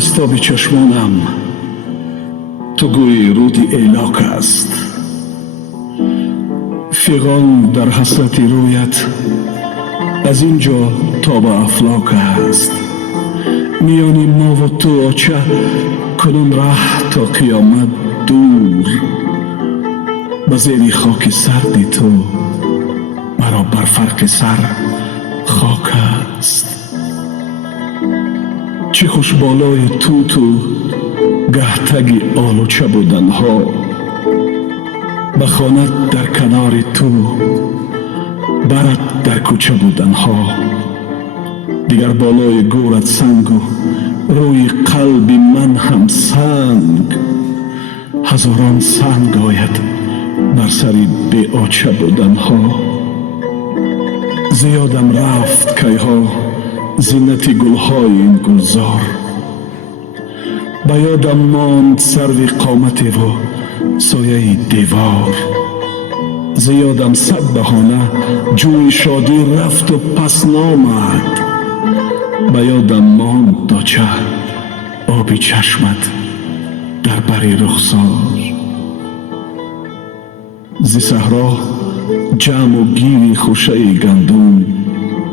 از تاب چشمانم تو گوی رودی ایلاک است. فیغان در حسرت رویت از اینجا تا به افلاک است. میانی ما و تو آچه کنون ره تا قیامت دور. به زیر خاک سردی تو مرا بر فرق سر خاک است. چه خوش بالای تو گهتگی آلوچه بودنها، به خانت در کنار تو برت در کوچه بودنها. دیگر بالای گورت سنگ و روی قلب من هم سنگ. هزاران سنگ آید بر سری بی آچه بودنها. زیادم رفت کیها زینت گلهای این گلزار. به یادم ماند سرو قامتی و سایه دیوار. زیادم صد بهانه جوی شادی رفت و پس نامد. به یادم ماند داچه آبی چشمت در بری رخسار. ز صحرا جمع و گیری خوشه گندم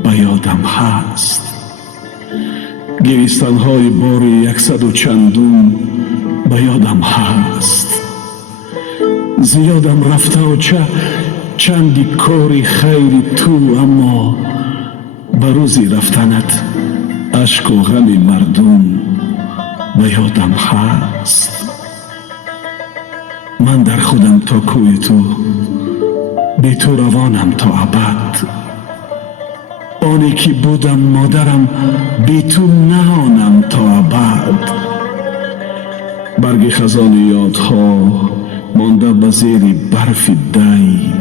به یادم هست. گریستنهای بار 100 و چندم به یادم هست. زیادم رفته و چندی کاری خیری تو، اما به روزی رفتنت اشک و غم مردم به یادم هست. من در خودم تا کوی تو، بی تو روانم تا ابد. آنی که بودم مادرم بی تو نهانم تا ابد. برگ خزان یادها مانده به زیر برف دی.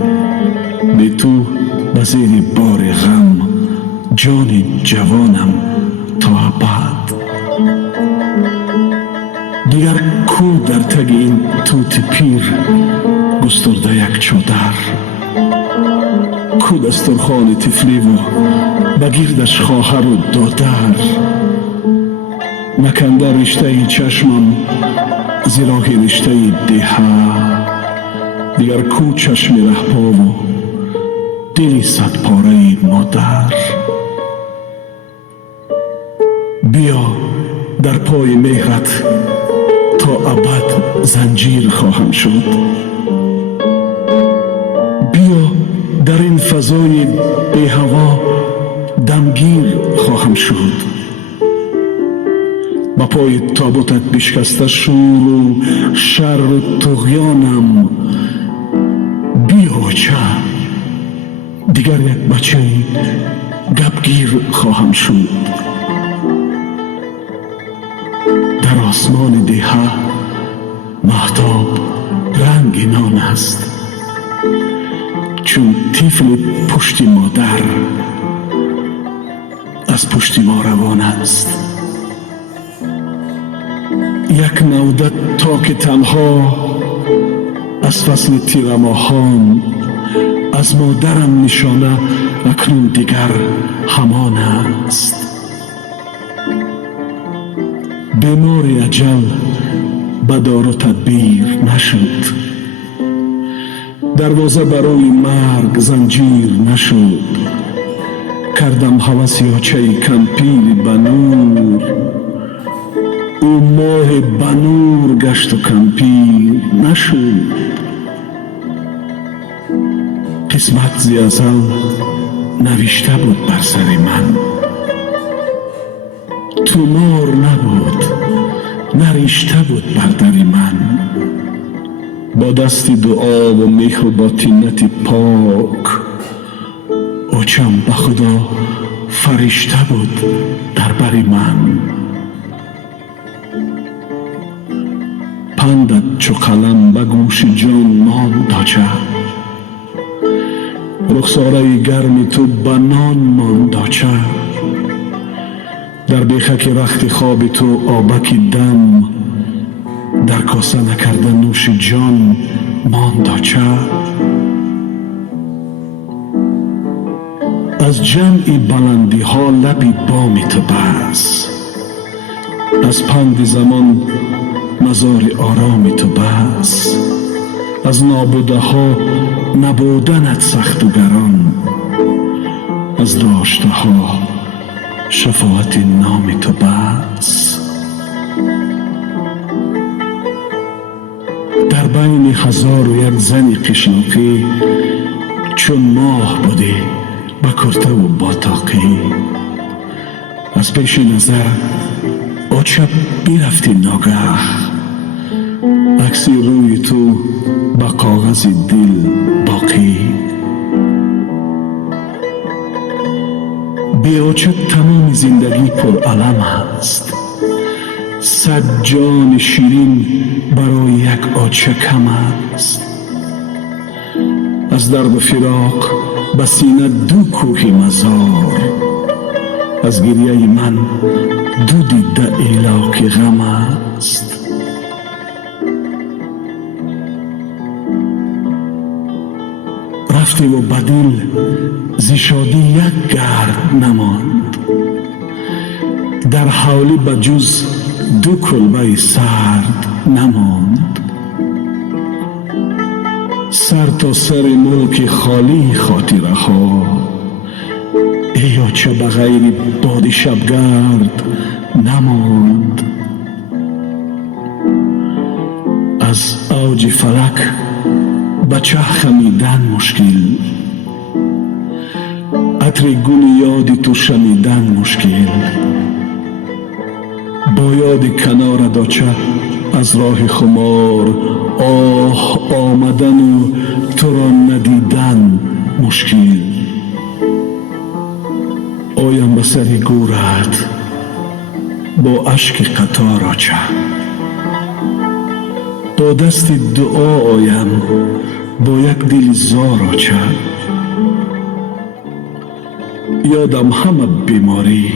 بی تو به زیر بار غم جان جوانم تا ابد. دیگر کو در تگ این توت پیر گسترده یک چادر؟ کو دسترخوان طفلی و به گیردش خواهر و دادر؟ نکنده رشته چشمم ز راه رشته دهه. دیگر کو چشم رهپا و دل 100 پاره مادر؟ بیا در پای مهرت تا ابد زنجیر خواهم شد. بیا در این فضای بی هوا دمگیر خواهم شد. با پای تابوتت بشکسته شور و شر و طغیانم. بیا چه دیگر یک بچه گپگیر خواهم شد. در آسمان دیه مهتاب رنگ نان است، چون طفل پشت مادر از پشت ما روان است. یک نودت تا که تنها از فصل تیر ماهان. از مادرم نشانه اکنون دیگر همان است. بیمار اجل به دار و تدبیر نشد. دروازه برای مرگ زنجیر نشد. کردم هوس یاچه کمپیر بنور. او ماه بنور گشت و کمپیر نشد. قسمت ز ازل نوشته بود بر سر من. تومار نبود نریشته بود بر در من. با دست دعا و مهر و باطینت پاک اوچم به خدا فرشته بود در بر من. پندت چو قلم به گوش جان ماند آچه. رخساره گرم تو به نان ماند آچه. در بیخک رخت خواب تو آبک دم در کاسه نکرده نوش جان ماند آچه. از جمعی بلندی ها لبی بام تو بس. از پند زمان مزار آرام تو بس، از نابوده ها نبودنت سخت و گران، از داشته ها شفاعت نام تو بس. در بین 1001 زن قشناقی چون ماه بودی با کرته و با طاقی، از پیش نظر آچه بیرفتی ناگه، عکسی روی تو با کاغذ دل باقی. بی آچه تمام زندگی پر علم است، 100 جان شیرین برای یک آچه کم است. از درد فراق به سینه 2 کوه مزار، از گریه من 2 دیده ایلاک غم است. رفتی و بدل ز شادی یک گرد نماند، در حولی بجز 2 کلبه سرد نماند. سر تا سر ملک خالی خاطره ها، یا چه بغیر باد شبگرد نماند. از اوج فلک به چه خمیدن مشکل، عطر گل یاد تو شنیدن مشکل. با یاد کنار داچه از راه خمار، آه آمدن و تو را ندیدن مشکل. آیم به سر گورت با اشک قطار آچه، با دست دعا آیم با یک دل زار آچه. یادم همه بیماری،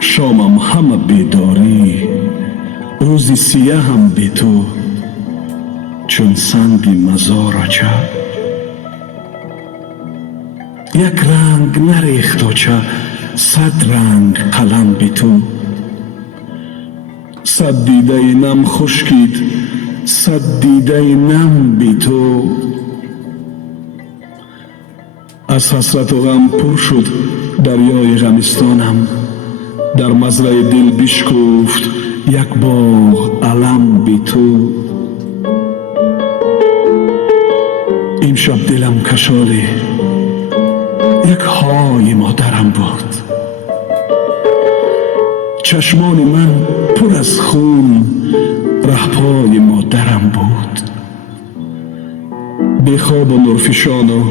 شامم همه بیداری، روزی سیه هم بی تو چون سنگ مزار آچه. یک رنگ نریخت آچه 100 رنگ قلم بی تو، 100 دیده نم خشکید 100 دیده نم بی تو. از حسرت و غم پر شد دریای غمستانم، در مزرعه دل بشکفت یک باغ علم بی تو. امشب دلم کشالی یک های مادرم بود، چشمان من پر از خون رهپای مادرم بود. بی خواب و نورفشان و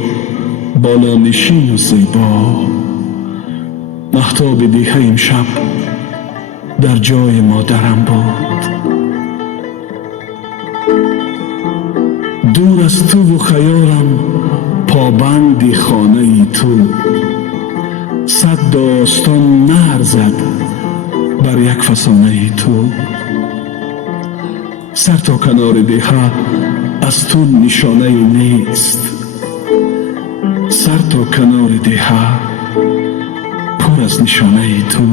بالا نشین و زیبا، مهتاب دیگه امشب در جای مادرم بود. دور از تو و خیالم پابند خانه ای تو، 100 داستان نرزد بر یک فسانه ای تو. سر تا کنار دیها از تو نشانه ای نیست، سر تا کنار دیها پر از نشانه ای تو.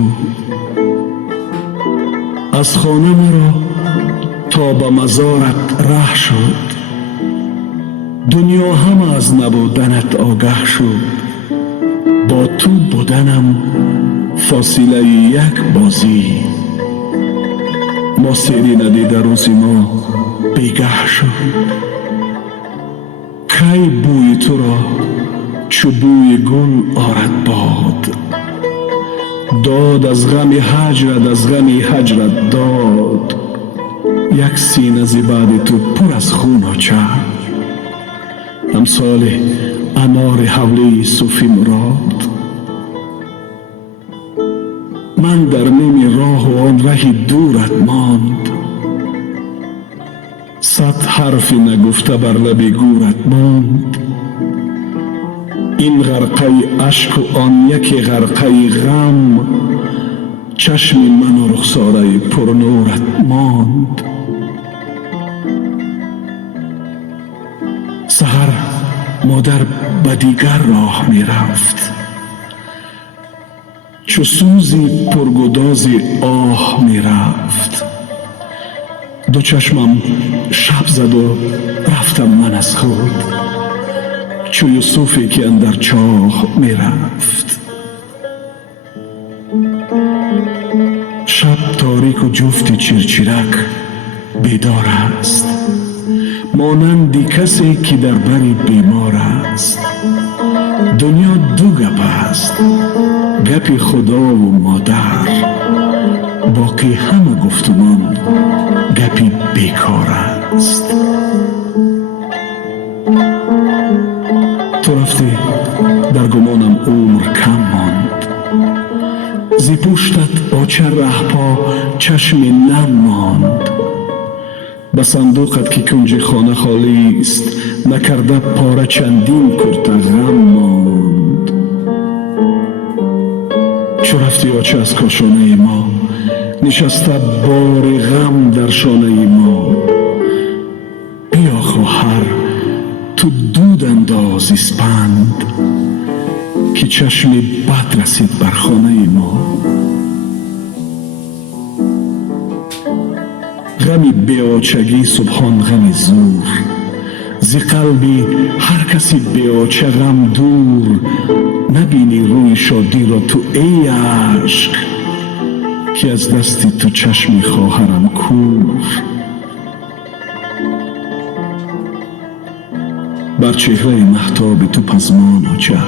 از خانه مرا تا به مزارت ره شد، دنیا همه از نبودنت آگه شد. با تو بودنم فاصله یک بازی، ما سری ندیده روزی ما بیگه شد. کی بوی تو را چو بوی گل آرد باد، داد از غم هجرت از غم هجرت داد. یک سینه ز بعد تو پر از خون آچه، امثال انار حوله صوفی مراد. من در نیم راه و آن ره دورت ماند، 100 حرف نگفته بر لب گورت ماند. این غرقه اشک و آن یک غرقه غم، چشم من و رخساره پر نورت ماند. سحر مادر به دیگر راه می رفت، چو سوزی پرگدازی آه می رفت. دو چشمم شب زد و رفتم من از خود، چو یوسفی که اندر چاه می رفت. شب تاریک و جفت چرچرک بیدار است، مانندی کسی که در بری بیمار است. دنیا دو گپ است، گپ خدا و مادر، باقی همه گفتمان گپی بیکار است. تو رفتی در گمانم عمر کم ماند، زی پشتت آچه رهپا چشم نم ماند. به صندوقت که کنج خانه خالی است، نکرده پاره چندین کرته غم ماند. چو رفتی آچه از کاشانه ما، نشسته بار غم در شانه ما. بیا خواهر تو دود انداز اسپند، که چشم بد رسید بر خانه ما. غمی بیاچگی صبحان غم زور، زی قلبی هر کسی بیاچه غم دور. نبینی روی شادی را تو ای عشق، که از دستی تو چشم خواهرم کور. بر چهره مهتاب تو پزمان آچه،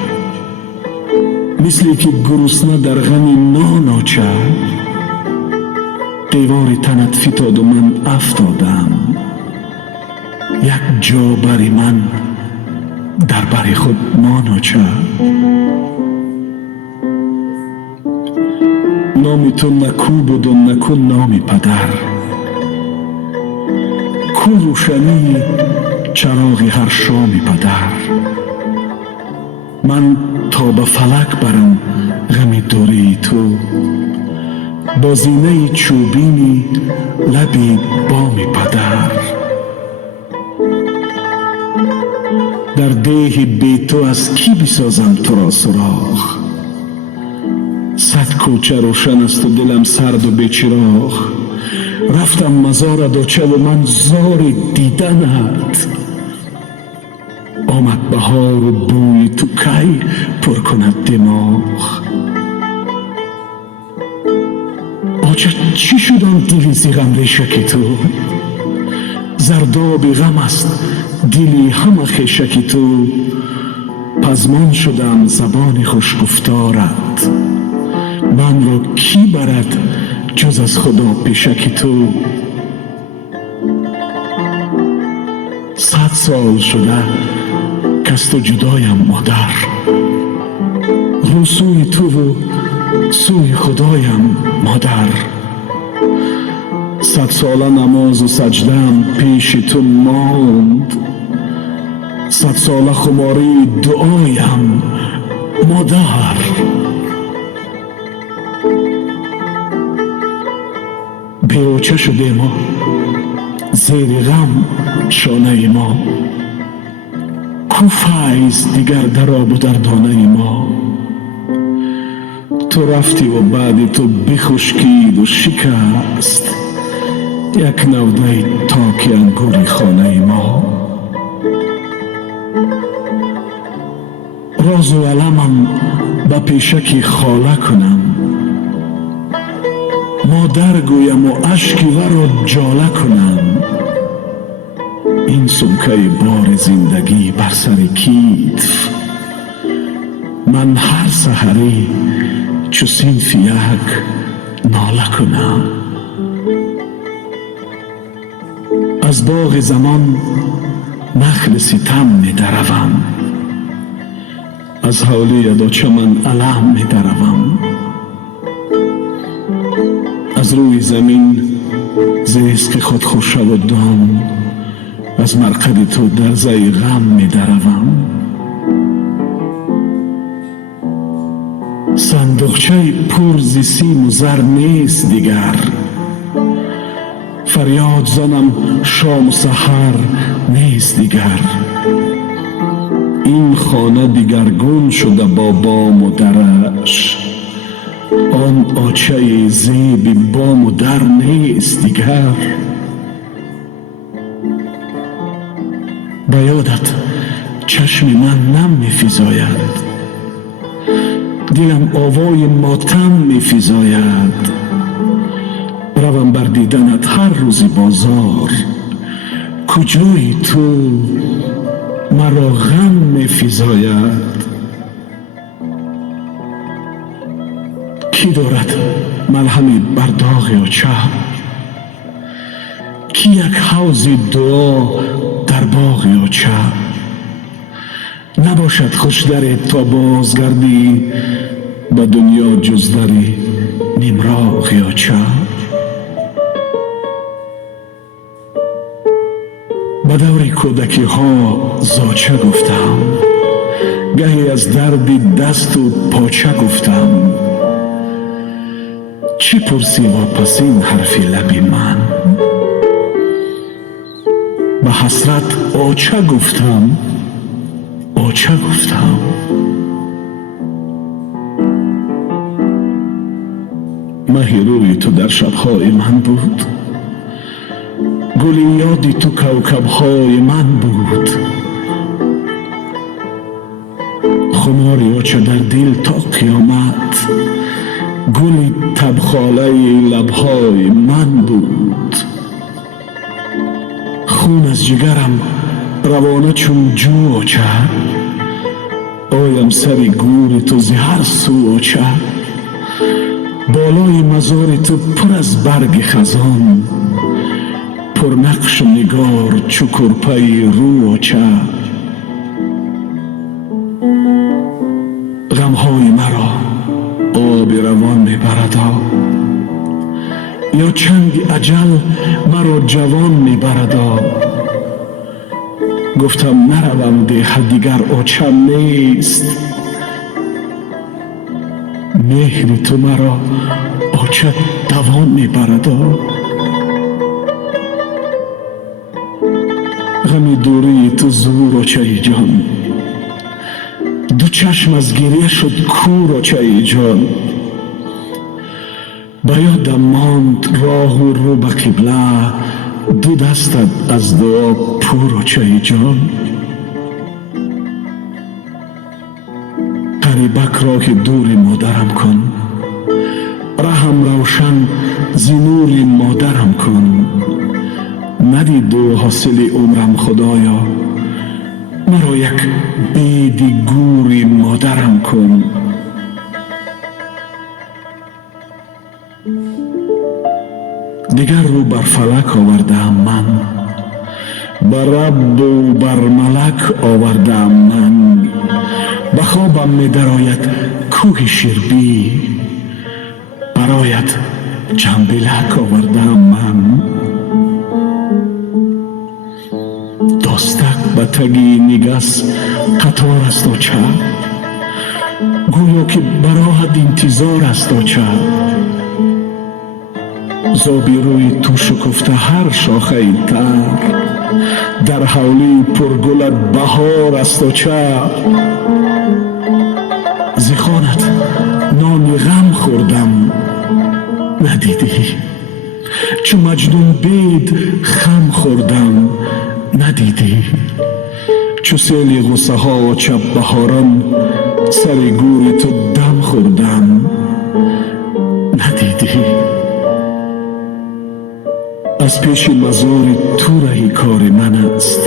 مثلی که گرسنه در غم نان آچه. دیوار تنت فتاد و من افتادم، یک جا بری من در بری خود مان آچه. نامی تو نکو بود و نکو نامی پدر، کو روشنی چراغی هر شامی پدر. من تا به فلک برم غمی دوری تو، با زینه چوبینی لبی بامی پدر. در دیه بی تو از کی بسازم تو را سراغ؟ صد کوچه روشن است و دلم سرد و بیچراغ. رفتم مزار داچه و من زار دیدنت، آمد بهار و بوی تو کی پر کند دماغ. آچه چی شد آن دلی زی غم ریشک تو؟ زرداب غم است دلی همه خیشک تو. پزمان شدم زبان خوش گفتارت، من را کی برد جز از خدا پیشک تو. 100 سال شده کز تو جدایم مادر، رو سوی تو و سوی خدایم مادر. 100 ساله نماز و سجدم پیش تو ماند، 100 ساله خماری دعایم مادر. بیوچه شده ما زیر غم شانه ما، کو فیض دیگر در آب و در دانه ما. تو رفتی و بعد تو بخشکید و شکست یک نوده تاک انگوری خانه ما. راز و علمم به پیشکی خاله کنم، مادر گویم و اشکی ورا جاله کنم. این سمکه بار زندگی بر سر کیف، من هر سحری چو صنف یک ناله کنم. از باغ زمان نخل ستم می دروم، از حولی داچه من علم می دروم. از روی زمین زیست که خود خوش و دام، از مرقد تو در زی غم می دروم. صندوقچه پر ز سیم و زر نیست دیگر، فریاد زنم شام و سحر نیست دیگر. این خانه دیگرگون شده با بام و درش، آن آچه زیب بام و در نیست دیگر. به یادت چشم من نم می‌فزاید، دلم آوای ماتم می‌فزاید. روم بر دیدنت هر روزی بازار، کجایی تو مرا غم می‌فزاید. کی دارد ملهمی بر داغ آچه؟ کی یک حوض دعا در باغ آچه؟ نباشد خوش در تا بازگردی به دنیا جز در نیمراغ آچه. به دور کودکی ها زاچه گفتم، گهی از درد دست و پاچه گفتم. چی پرسی واپس این حرف لبی من؟ به حسرت آچه گفتم، آچه گفتم. مه روی تو در شبهای من بود، گل یادی تو کوکبهای من بود. خمار آچه در دل تا قیامت، گل تبخاله لبهای من بود. خون از جگرم روانه چون جو آچه، آیم سر گور تو ز هر سو آچه. بالای مزار تو پر از برگ خزان، پر نقش و نگار چو کرپه رو آچه. غمهای مرا آب روان میبردا، یا چنگ اجل مرا جوان میبردا. گفتم نروم ده دیگر آچم نیست، مهر تو مرا آچه دوان میبردا. غم دوری تو زور آچه جان، دو چشم از گریه شد کور آچه جان. به یادم ماند راه و رو به قبله، دو دستت از دعا پر آچه جان. قریبک راه دور مادرم کن، رهم روشن ز نور مادرم کن. ندید و حاصل عمرم خدایا، مرا یک بید گور مادرم کن. دیگر رو بر فلک آوردم من، بر رب و بر ملک آوردم من. به خوابم می درآید کوه شربی، برایت جنبلک آوردم من. داستک به تگی نگس قطار است آچه، گویا که براهت انتظار است آچه. زابی روی تو شکفته هر شاخه تر، در حولی پرگلت بهار است آچه. ز خوانت نان غم خوردم ندیدی، چو مجنون بید خم خوردم ندیدی. چو سیل غصه ها چپ بهاران، سر گور تو دم خوردم ندیدی. از پیش مزار تو رهی کار من است،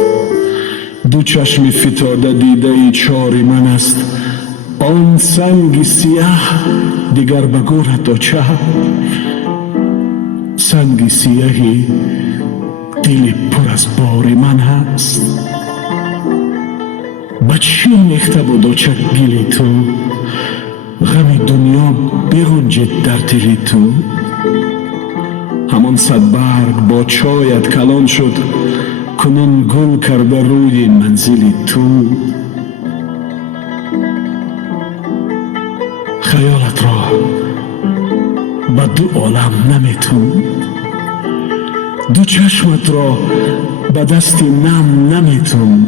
دو چشم فتاده دیده چار من است. آن سنگ سیاه دیگر به گورت آچه، سنگ سیاهی دل پر از بار من هست. به چی میخته بود آچه گل تو، غم دنیا بگنجد در دل تو. همان صد برگ با چایت کلان شد، کنون گل کرده روی منزل تو. خیالت را به دو عالم نمیتون، دو چشمت را به دست نم نمیتون.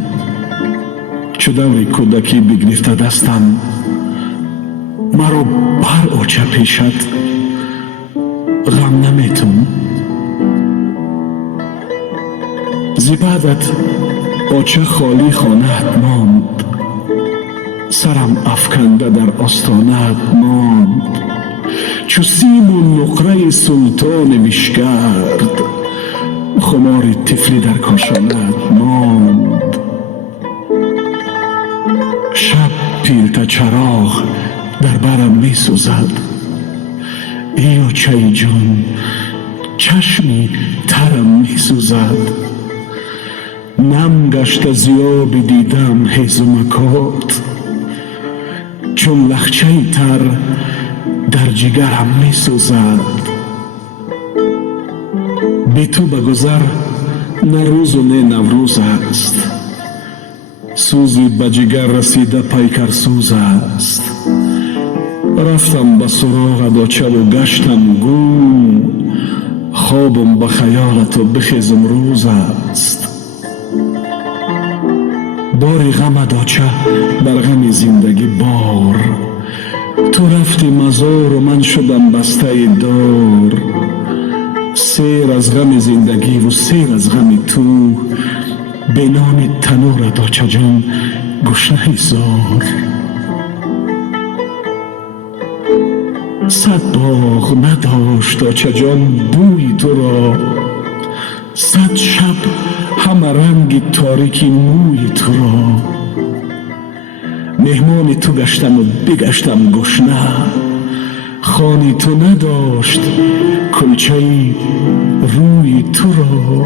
چو دور کودکی بگرفته دستم، مرا بر آچه پیشت غم نمیتون. زی بعدت آچه خالی خانهت ماند، سرم افکنده در آستانهت ماند. چو سیم و نقره سلطان ویشگرد، خمار طفلی در کاشانهت ماند. شب پیلت چراغ در برم می سوزد، ای آچه جان چشمی ترم می سوزد. نم گشت از یاب دیدم هیزمکات، چون لخچه تر در جگرم می سوزد. بی تو بگذر نه روز و نه نوروز است، سوزی به جگر رسیده پیکر سوز است. رفتم به سراغ داچه و گشتم گم، خوابم به خیالت و بخیزم روز است. باری غم داچه بر غم زندگی بار، تو رفتی مزار و من شدم بسته دار. سیر از غم زندگی و سیر از غم تو، به نان تنور داچه جان گشنه زار. صد باغ نداشت داچه جان بوی تو را، صد شب همه رنگ تاریکی موی تو را. مهمان تو گشتم و بگشتم گشنه، خانی تو نداشت کلچه روی تو را.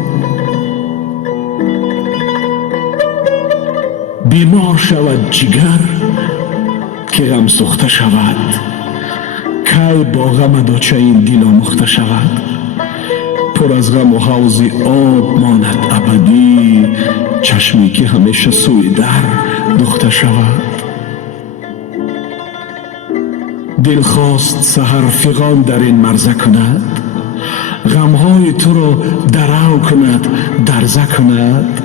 بیمار شود جگر که غم سخته شود، کی با غم داچه این دل آموخته شود. پر از غم و حوض آب ماند ابدی، چشمی که همیشه سوی در دوخته شود. دل خواست سحر فغان در این مرزه کند، غمهای تو را درو کند درزه کند.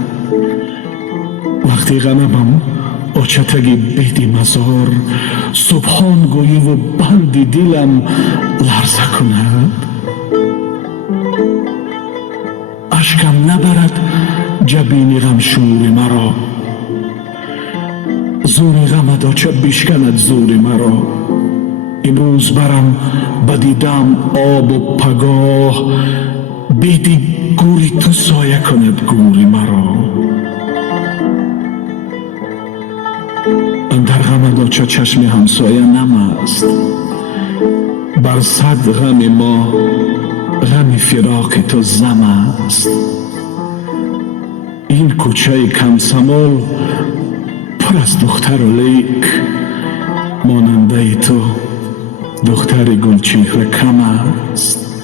وقتی غمم آچتگی بیدی مزار، سبحان گویی و بندی دلم لرزه کند. اشکم نبرد جبین غم شور مرا، زور غم داچه بشکند زور مرا. امروز برم بدیدم آب و پگاه، بیدی گوری تو سایه کند گوری مرا. اندر غم داچه چشم همسایه نم است، بر صد غم ما غم فراق تو زم است. این کوچه کم سمال پر از دختر و لیک، ماننده تو دختر گلچهره کم است.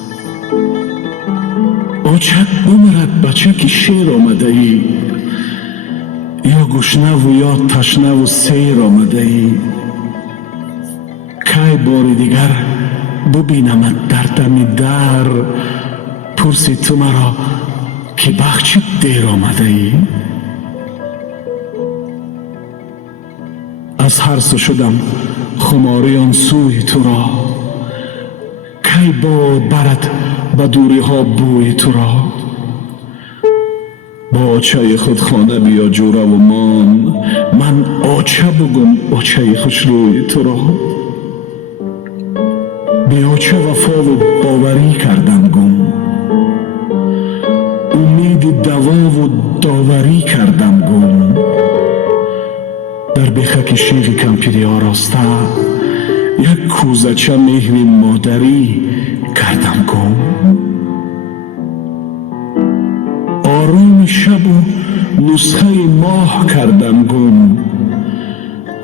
آچت بمرد بچه که شیر آمده ای، یا گشنه و یا تشنه و سیر آمده ای. کی بار دیگر ببینمت در دم در، پرسی تو مرا که بخچی دیر آمده ای. از هر سو شدم خماری آن سوی تو را، کی باد برد به دوری ها بوی تو را. با آچه خود خانه بیا جوره و مان، من آچه بگم آچه خوش روی تو را. به آچه وفا و باوری کردم گم، امید دوا و داوری کردم گم. در بخک شیغ کمپیری آراسته، یک کوزچه مهر مادری کردم گم. آرام شب و نسخه ماه کردم گم،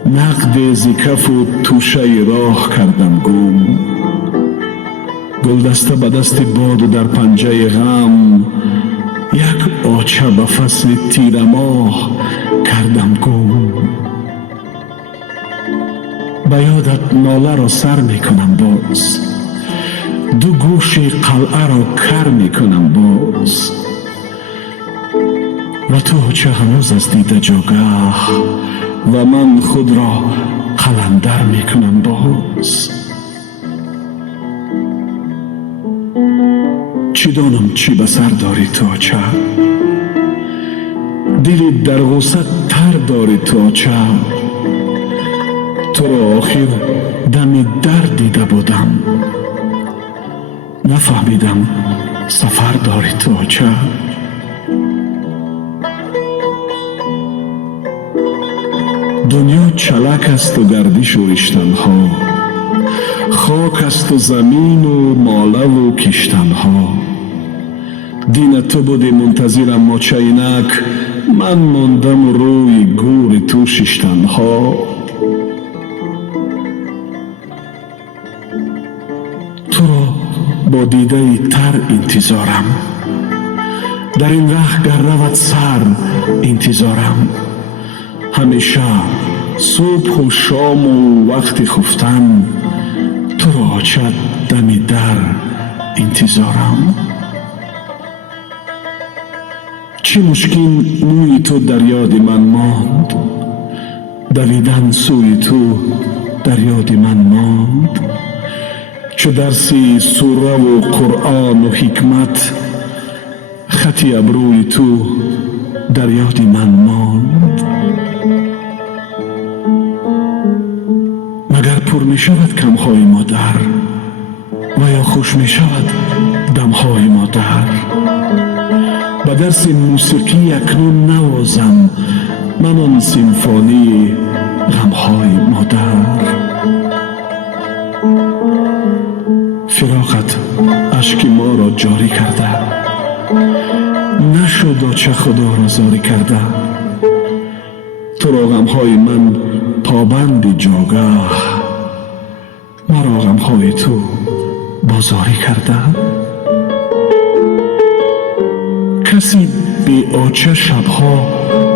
نقد زکف و توشه راه کردم گم. گلدسته به دست باد و در پنجه غم، یک آچه به فصل تیر ماه کردم گم. به یادت ناله را سر می کنم باز، دو گوش قلعه را کر می کنم باز. و تو چه هنوز از دیده جاگه، و من خود را قلندر می کنم باز. چی دانم چی به سر داری تو چه، دلی در غصه تر داری تو چه. تو را آخر دمی در دیده بودم، نفهمیدم سفر داری تو چه. دنیا چلک است و گردش و رشتنها، خاک است و زمین و ماله و کشتنها. دین تو بودی منتظرم ما چینک، من ماندم روی گور تو ششتنها. تو را با دیده تر انتظارم، در این ره گر رود سر انتظارم. همیشه صبح و شام و وقت خفتن، تو را آچد دمی در انتظارم. چه مشکل موی تو در یاد من ماند، دویدن سوی تو در یاد من ماند. چو درسی سوره و قرآن و حکمت، خطی ابروی تو در یاد من ماند. مگر پر می شود کمهای مادر، و یا خوش می شود دمهای مادر. به درس موسیقی اکنون نوازم، من آن سیمفونی غمهای مادر. فراقت اشک ما را جاری کرده، نشد آنچه خدا را زاری کرده. تو را غمهای من پابند جاگاه، مرا غمهای تو بازاری کرده. کسی بی آنچه شبها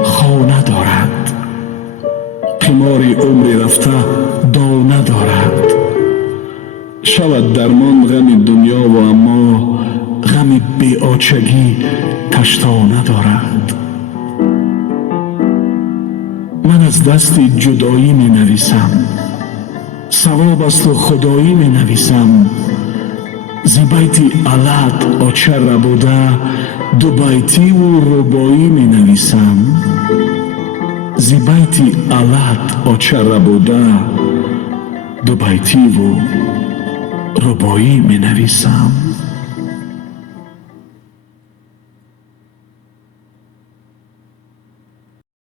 خانه دارد، قمار عمر رفته دانه دارد. شود درمان غم دنیا و اما غم بی آنچگی تشتانه دارد. من از دست جدایی می نویسم، ثواب است و خدایی می نویسم. زی بیت علت آچه ربوده، دو بیتی و ربایی می نویسم. زی بیت علت آچه ربوده، دو بیتی و ربایی می نویسم.